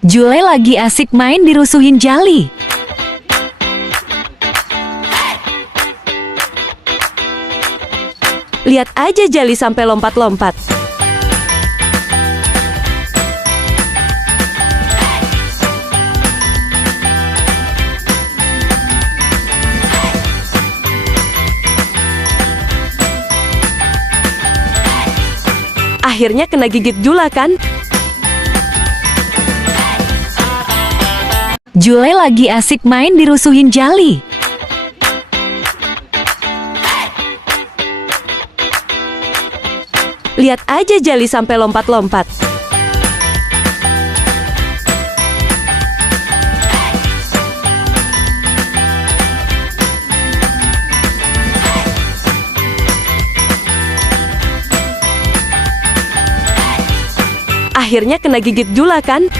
Jule lagi asik main dirusuhin jali. Lihat aja jali sampai lompat-lompat. Akhirnya kena gigit Jula kan? Jule lagi asik main dirusuhin jali. Lihat aja jali sampai lompat-lompat. Akhirnya kena gigit Jula kan?